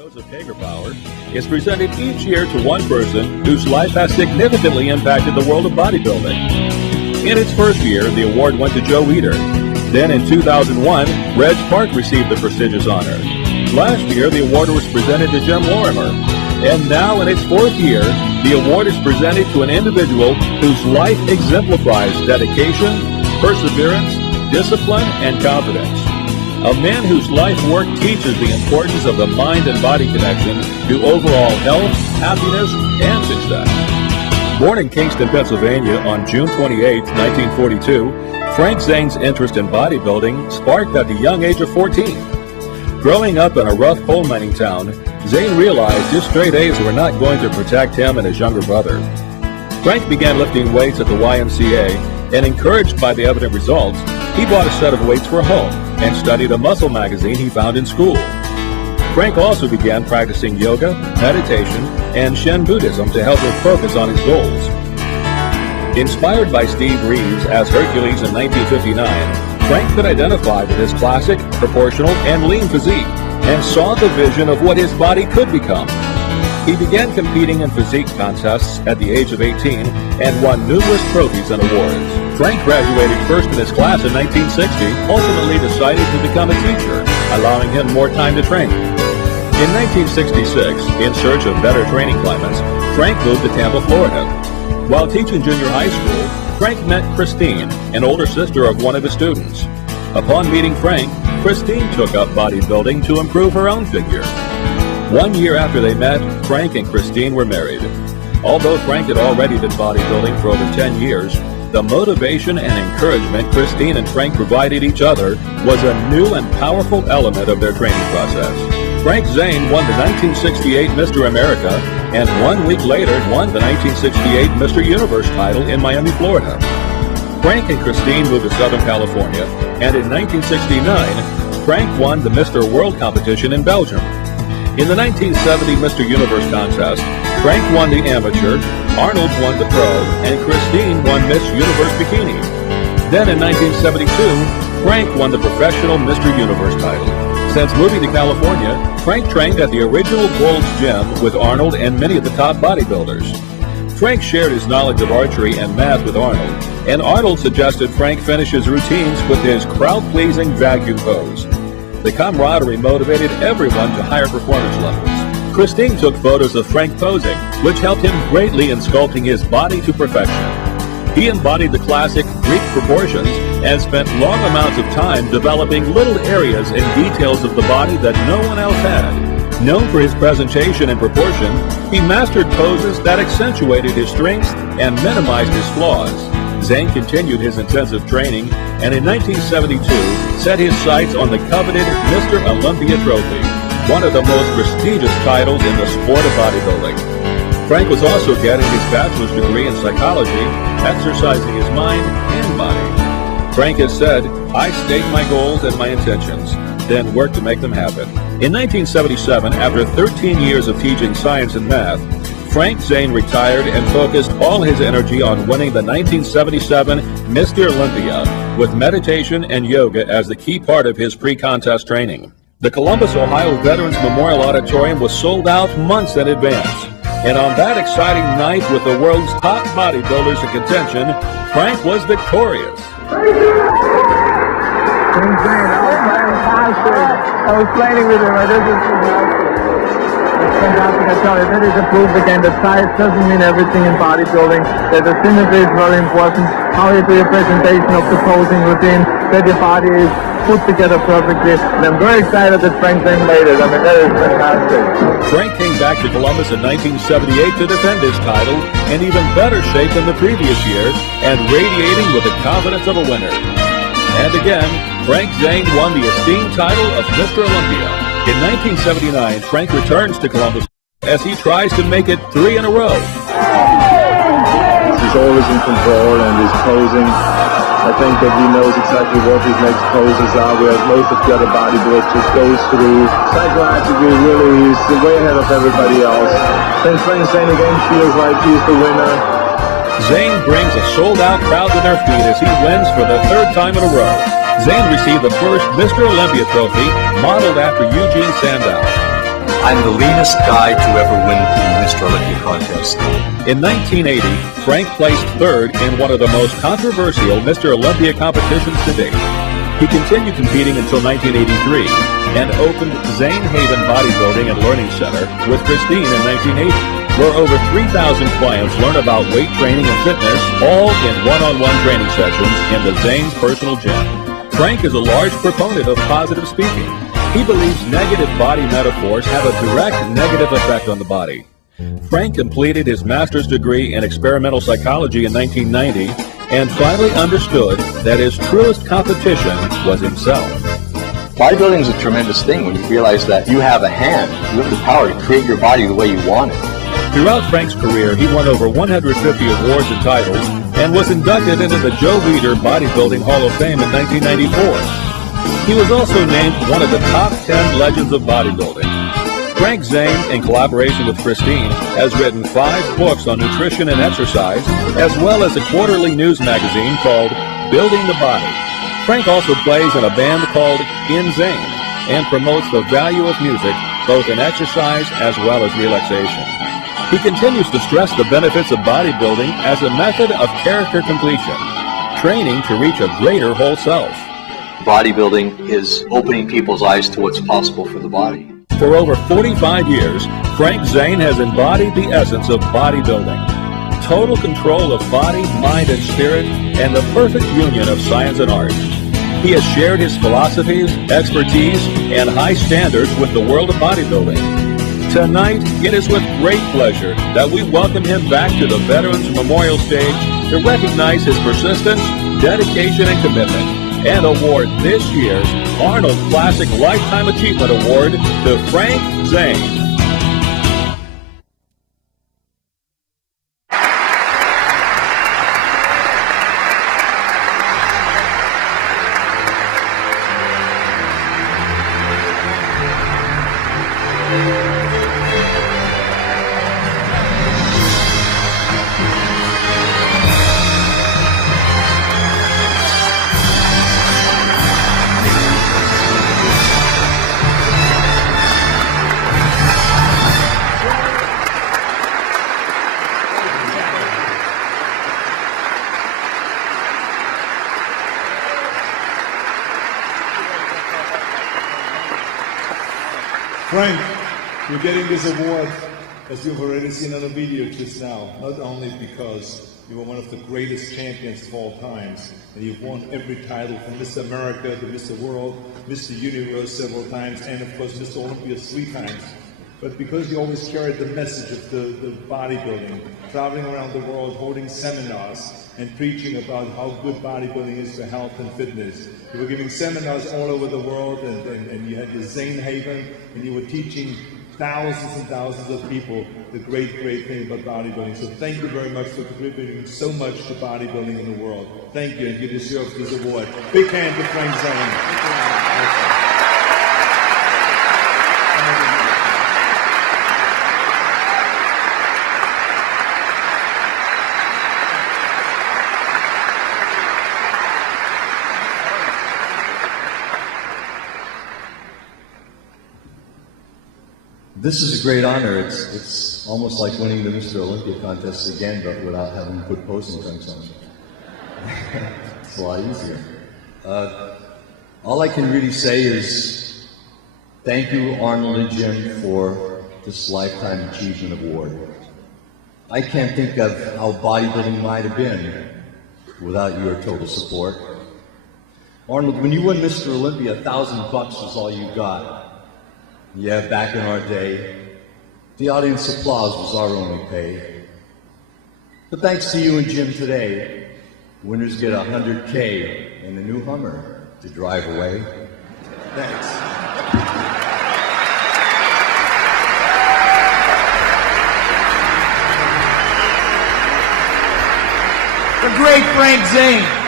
Joseph Hagerbauer is presented each year to one person whose life has significantly impacted the world of bodybuilding. In its first year, the award went to Joe Weider. Then in 2001, Reg Park received the prestigious honor. Last year, the award was presented to Jim Lorimer. And now in its fourth year, the award is presented to an individual whose life exemplifies dedication, perseverance, discipline, and confidence. A man whose life work teaches the importance of the mind and body connection to overall health, happiness, and success. Born in Kingston, Pennsylvania on June 28, 1942, Frank Zane's interest in bodybuilding sparked at the young age of 14. Growing up in a rough coal mining town, Zane realized his straight A's were not going to protect him and his younger brother. Frank began lifting weights at the YMCA, and encouraged by the evident results, he bought a set of weights for home and studied a muscle magazine he found in school. Frank also began practicing yoga, meditation, and Shen Buddhism to help him focus on his goals. Inspired by Steve Reeves as Hercules in 1959, Frank could identify with his classic, proportional, and lean physique and saw the vision of what his body could become. He began competing in physique contests at the age of 18 and won numerous trophies and awards. Frank graduated first in his class in 1960, ultimately decided to become a teacher, allowing him more time to train. In 1966, in search of better training climates, Frank moved to Tampa, Florida. While teaching junior high school, Frank met Christine, an older sister of one of his students. Upon meeting Frank, Christine took up bodybuilding to improve her own figure. 1 year after they met, Frank and Christine were married. Although Frank had already been bodybuilding for over 10 years, the motivation and encouragement Christine and Frank provided each other was a new and powerful element of their training process. Frank Zane won the 1968 Mr. America and 1 week later won the 1968 Mr. Universe title in Miami, Florida. Frank and Christine moved to Southern California, and in 1969, Frank won the Mr. World competition in Belgium. In the 1970 Mr. Universe contest, Frank won the amateur, Arnold won the pro, and Christine won Miss Universe Bikini. Then in 1972, Frank won the professional Mr. Universe title. Since moving to California, Frank trained at the original Gold's Gym with Arnold and many of the top bodybuilders. Frank shared his knowledge of archery and math with Arnold, and Arnold suggested Frank finish his routines with his crowd-pleasing vacuum pose. The camaraderie motivated everyone to higher performance levels. Christine took photos of Frank posing, which helped him greatly in sculpting his body to perfection. He embodied the classic Greek proportions and spent long amounts of time developing little areas and details of the body that no one else had. Known for his presentation and proportion, he mastered poses that accentuated his strengths and minimized his flaws. Zane continued his intensive training and in 1972 set his sights on the coveted Mr. Olympia trophy, one of the most prestigious titles in the sport of bodybuilding. Frank was also getting his bachelor's degree in psychology, exercising his mind and body. Frank has said, "I state my goals and my intentions, then work to make them happen." In 1977, after 13 years of teaching science and math, Frank Zane retired and focused all his energy on winning the 1977 Mr. Olympia, with meditation and yoga as the key part of his pre-contest training. The Columbus, Ohio Veterans Memorial Auditorium was sold out months in advance. And on that exciting night with the world's top bodybuilders in contention, Frank was victorious. I was training with him. This is fantastic. I tell you, that is a proof again that size doesn't mean everything in bodybuilding. That the symmetry is very important. How you do your presentation of the posing routine, that your body is put together perfectly. And I'm very excited that Frank Zane made it. I mean, that is fantastic. Frank came back to Columbus in 1978 to defend his title in even better shape than the previous year and radiating with the confidence of a winner. And again, Frank Zane won the esteemed title of Mr. Olympia. In 1979, Frank returns to Columbus as he tries to make it 3 in a row. He's always in control and he's posing. I think that he knows exactly what his next poses are, whereas most of the other bodybuilders just goes through. Psychologically, really, he's way ahead of everybody else. Then Frank Zane again feels like he's the winner. Zane brings a sold-out crowd to their feet as he wins for the 3rd time in a row. Zane received the first Mr. Olympia trophy, modeled after Eugene Sandow. I'm the leanest guy to ever win the Mr. Olympia contest. In 1980, Frank placed third in one of the most controversial Mr. Olympia competitions to date. He continued competing until 1983 and opened Zane Haven Bodybuilding and Learning Center with Christine in 1980, where over 3,000 clients learn about weight training and fitness, all in one-on-one training sessions in the Zane's personal gym. Frank is a large proponent of positive speaking. He believes negative body metaphors have a direct negative effect on the body. Frank completed his master's degree in experimental psychology in 1990 and finally understood that his truest competition was himself. Bodybuilding is a tremendous thing when you realize that you have a hand, you have the power to create your body the way you want it. Throughout Frank's career, he won over 150 awards and titles and was inducted into the Joe Weider Bodybuilding Hall of Fame in 1994. He was also named one of the top 10 legends of bodybuilding. Frank Zane, in collaboration with Christine, has written 5 books on nutrition and exercise, as well as a quarterly news magazine called Building the Body. Frank also plays in a band called In Zane and promotes the value of music, both in exercise as well as relaxation. He continues to stress the benefits of bodybuilding as a method of character completion, training to reach a greater whole self. Bodybuilding is opening people's eyes to what's possible for the body. For over 45 years, Frank Zane has embodied the essence of bodybuilding. Total control of body, mind, and spirit, and the perfect union of science and art. He has shared his philosophies, expertise, and high standards with the world of bodybuilding. Tonight, it is with great pleasure that we welcome him back to the Veterans Memorial Stage to recognize his persistence, dedication, and commitment, and award this year's Arnold Classic Lifetime Achievement Award to Frank Zane. Frank, you're getting this award, as you've already seen on the video just now, not only because you were one of the greatest champions of all times, and you've won every title from Mr. America to Mr. World, Mr. Universe several times, and of course Mr. Olympia 3 times, but because you always carried the message of the bodybuilding, traveling around the world, holding seminars, and preaching about how good bodybuilding is for health and fitness. You were giving seminars all over the world, and you had the Zane Haven, and you were teaching thousands and thousands of people the great thing about bodybuilding. So thank you very much for contributing so much to bodybuilding in the world. Thank you, and you deserve this award. Big hand to Frank Zane. This is a great honor. It's almost like winning the Mr. Olympia contest again, but without having to put posing trunks on. It's a lot easier. All I can really say is thank you, Arnold and Jim, for this Lifetime Achievement Award. I can't think of how bodybuilding might have been without your total support. Arnold, when you won Mr. Olympia, $1,000 was all you got. Yeah, back in our day, the audience applause was our only pay. But thanks to you and Jim today, winners get $100K and a new Hummer to drive away. Thanks. The great Frank Zane.